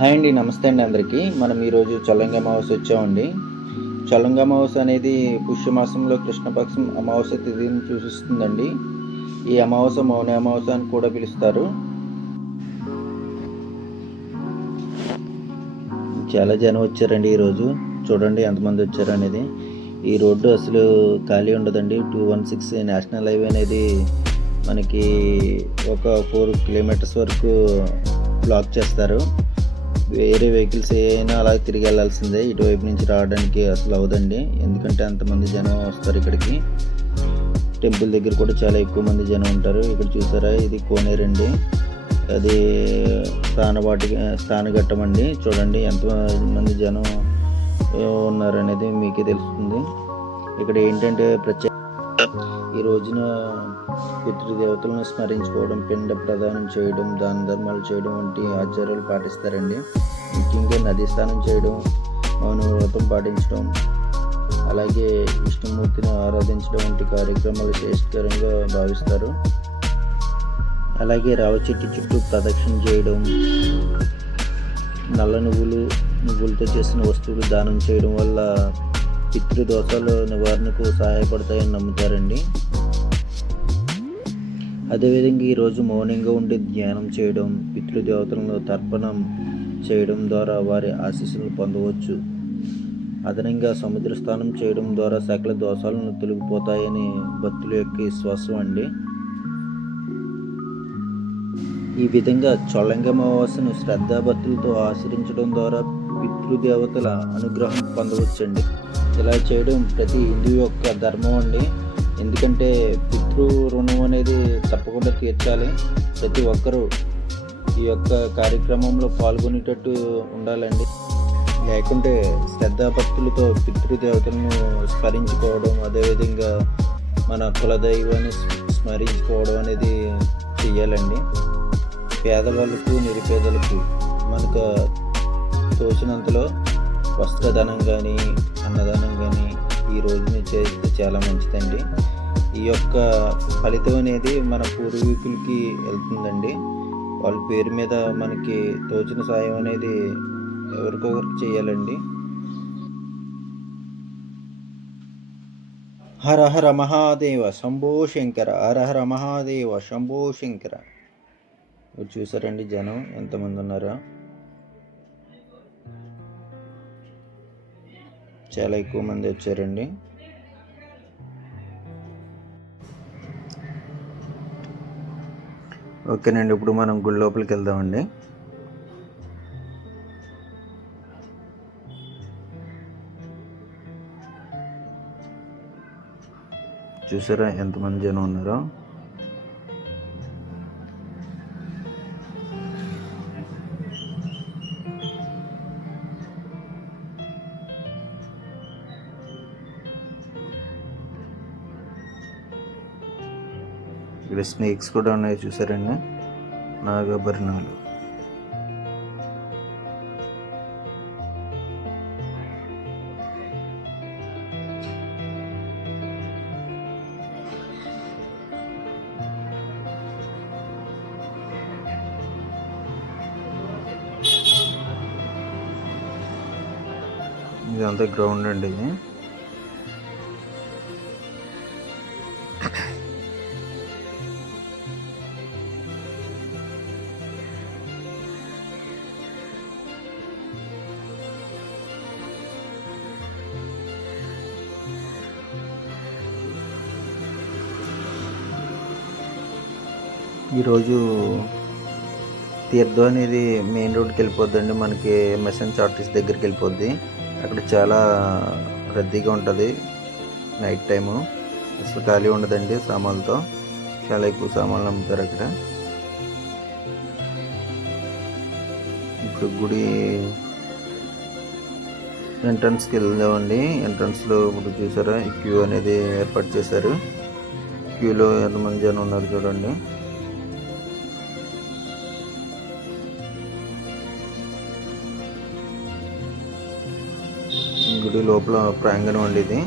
Hi అండి నమస్తే అండి అందరికీ. మనం ఈరోజు చల్లంగి అమావాస్య వచ్చామండి. చల్లంగి అమావాస్య అనేది పుష్యమాసంలో కృష్ణపక్షం అమావాస్య తిథిని సూచిస్తుందండి. ఈ అమావాస్య మౌన అమావాస్య అని కూడా పిలుస్తారు. చాలా జనం వచ్చారండి ఈరోజు చూడండి ఎంతమంది వచ్చారు అనేది. ఈ రోడ్డు అసలు ఖాళీ ఉండదండి. Two one six national highway అనేది మనకి ఒక ఫోర్ కిలోమీటర్స్ వరకు బ్లాక్ చేస్తారు. వేరే వెహికల్స్ ఏమైనా అలా తిరిగి వెళ్ళాల్సిందే. ఇటువైపు నుంచి రావడానికి అసలు అవదండి. ఎందుకంటే అంతమంది జనం వస్తారు ఇక్కడికి. టెంపుల్ దగ్గర కూడా చాలా ఎక్కువ మంది జనం ఉంటారు. ఇక్కడ చూసారా? ఇది కోనేరండి అది స్థానబాటి స్థానఘట్టం అండి. చూడండి ఎంత మంది జనం ఉన్నారు అనేది మీకే తెలుస్తుంది. ఇక్కడ ఏంటంటే ప్రత్యేక ఈ రోజున పితృదేవతలను స్మరించుకోవడం పిండ ప్రదానం చేయడం దాన ధర్మాలు చేయడం వంటి ఆచారాలు పాటిస్తారండి. ముఖ్యంగా నదీ స్నానం చేయడం మౌన వ్రతం పాటించడం అలాగే విష్ణుమూర్తిని ఆరాధించడం వంటి కార్యక్రమాలు శ్రేష్ఠకరంగా భావిస్తారు. అలాగే రావి చెట్టు చుట్టూ ప్రదక్షిణ చేయడం నల్ల నువ్వులు నువ్వులతో చేసిన వస్తువులు దానం చేయడం వల్ల పితృదోషాలు నివారణకు సహాయపడతాయని నమ్ముతారండి. అదేవిధంగా ఈరోజు మౌనంగా ఉండి ధ్యానం చేయడం పితృదేవతలను తర్పణం చేయడం ద్వారా వారి ఆశీస్సులను పొందవచ్చు. అదనంగా సముద్ర స్నానం చేయడం ద్వారా సకల దోషాలను తొలగిపోతాయని భక్తుల యొక్క విశ్వాసం అండి. ఈ విధంగా చొల్లంగి అమావాస్యను శ్రద్ధాభక్తులతో ఆచరించడం ద్వారా పితృదేవతల అనుగ్రహం పొందవచ్చండి. ఇలా చేయడం ప్రతి హిందూ యొక్క ధర్మం అండి. ఎందుకంటే పితృ రుణ అనేది తప్పకుండా తీర్చాలి. ప్రతి ఒక్కరూ ఈ యొక్క కార్యక్రమంలో పాల్గొనేటట్టు ఉండాలండి. లేకుంటే శ్రద్ధాభక్తులతో పితృదేవతలను స్మరించుకోవడం అదేవిధంగా మన కులదైవాన్ని స్మరించుకోవడం అనేది చెయ్యాలండి. పేదవాళ్ళకు నిరుపేదలకు మనకు తోచినంతలో వస్త్రధనం కానీ అన్నదానం కానీ ఈ రోజున చేస్తే చాలా మంచిదండి. ఈ యొక్క ఫలితం అనేది మన పూర్వీకులకి వెళ్తుందండి. వాళ్ళ పేరు మీద మనకి తోచిన సాయం అనేది ఎవరికొకరికి చేయాలండి. హర హర మహాదేవ శంభో శంకర హర హర మహాదేవ శంభో శంకర. చూసారండి జనం ఎంతమంది ఉన్నారా. చాలా ఎక్కువ మంది వచ్చారండి. ఓకేనండి ఇప్పుడు మనం గుడి లోపలికి వెళ్దామండి. చూసారా ఎంతమంది జనం ఉన్నారో? ఇక్కడ స్నేక్స్ కూడా ఉన్నాయి చూసారండి. నాగాభరణాలు. ఇదంతా గ్రౌండ్ అండి ఇది. ఈరోజు తీర్థం అనేది మెయిన్ రోడ్కి వెళ్ళిపోద్దండి. మనకి మెసెన్స్ ఆర్టిస్ట్ దగ్గరికి వెళ్ళిపోద్ది. అక్కడ చాలా రద్దీగా ఉంటుంది. నైట్ టైము అసలు ఖాళీ ఉండదండి సామాన్లతో. చాలా ఎక్కువ సామాన్లు అమ్ముతారు అక్కడ. ఇప్పుడు గుడి ఎంట్రన్స్కి వెళ్దామండి. ఎంట్రన్స్లో ఇప్పుడు చూసారా? ఈ క్యూ అనేది ఏర్పాటు చేశారు. క్యూలో ఎంతమంది జనం ఉన్నారు చూడండి. గుడి లోపల ప్రాంగణం అండి ఇది.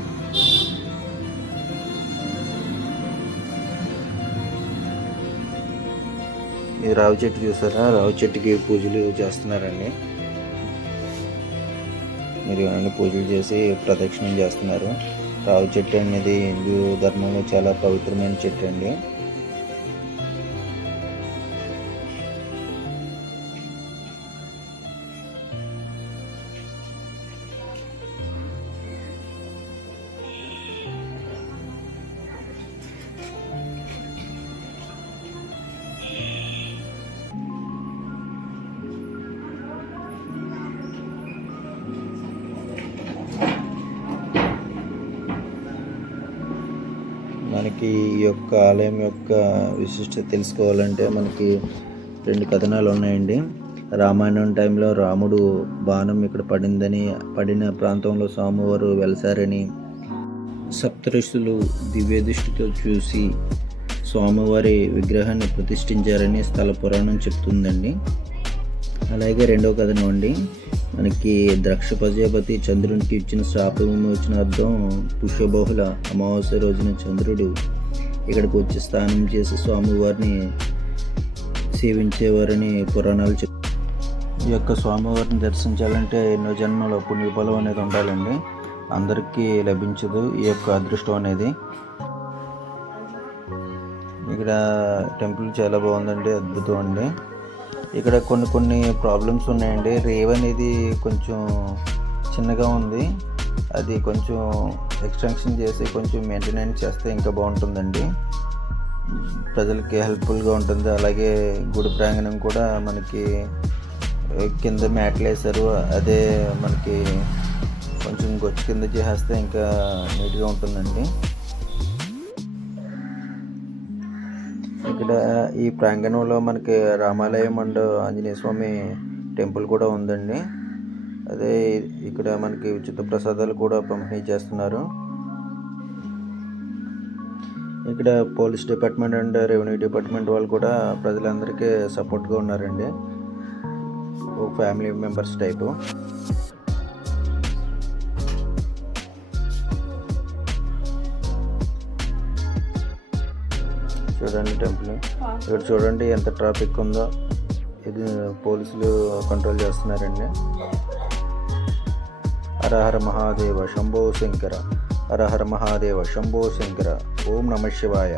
ఇది రావి చెట్టు చూసారా? రావి చెట్టుకి పూజలు చేస్తున్నారండి. మీరు అన్ని పూజలు చేసి ప్రదక్షిణం చేస్తున్నారు. రావి చెట్టు అనేది హిందూ ధర్మంలో చాలా పవిత్రమైన చెట్టు అండి. మనకి ఈ యొక్క ఆలయం యొక్క విశిష్టత తెలుసుకోవాలంటే మనకి రెండు కథనాలు ఉన్నాయండి. రామాయణం టైంలో రాముడు బాణం ఇక్కడ పడిందని పడిన ప్రాంతంలో స్వామివారు వెలసారని సప్తఋషులు దివ్య దృష్టితో చూసి స్వామివారి విగ్రహాన్ని ప్రతిష్ఠించారని స్థల పురాణం చెప్తుందండి. అలాగే రెండవ కథనం అండి మనకి ద్రాక్ష ప్రజాపతి చంద్రునికి ఇచ్చిన శాపం వచ్చిన అర్థం పుష్యబహుళ అమావాస్య రోజున చంద్రుడు ఇక్కడికి వచ్చి స్నానం చేసి స్వామివారిని సేవించేవారని పురాణాలు చెప్ ఈ యొక్క స్వామివారిని దర్శించాలంటే ఎన్నో జన్మల పుణ్యఫలం అనేది ఉండాలండి. అందరికీ లభించదు ఈ యొక్క అదృష్టం అనేది. ఇక్కడ టెంపుల్ చాలా బాగుందండి అద్భుతం అండి. ఇక్కడ కొన్ని కొన్ని ప్రాబ్లమ్స్ ఉన్నాయండి. రేవ్ అనేది కొంచెం చిన్నగా ఉంది. అది కొంచెం ఎక్స్టెన్షన్ చేసి కొంచెం మెయింటెనెన్స్ చేస్తే ఇంకా బాగుంటుందండి. ప్రజలకి హెల్ప్ఫుల్గా ఉంటుంది. అలాగే గుడి ప్రాంగణం కూడా మనకి కింద మ్యాట్లు వేశారు. అదే మనకి కొంచెం గొచ్చు కింద చేసేస్తే ఇంకా నీట్గా ఉంటుందండి. ఇక్కడ ఈ ప్రాంగణంలో మనకి రామాలయం అండ్ ఆంజనేయ స్వామి టెంపుల్ కూడా ఉందండి. అదే ఇక్కడ మనకి ఉచిత ప్రసాదాలు కూడా పంపిణీ చేస్తున్నారు. ఇక్కడ police department and revenue department వాళ్ళు కూడా ప్రజలందరికీ సపోర్ట్గా ఉన్నారండి. ఒక ఫ్యామిలీ మెంబర్స్ టైపు. చూడండి టెంపుల్. ఇక్కడ చూడండి ఎంత ట్రాఫిక్ ఉందో. ఇది పోలీసులు కంట్రోల్ చేస్తున్నారండి. హరహర మహాదేవ శంభో శంకర. హరహర మహాదేవ శంభో శంకర. ఓం నమ శివాయ.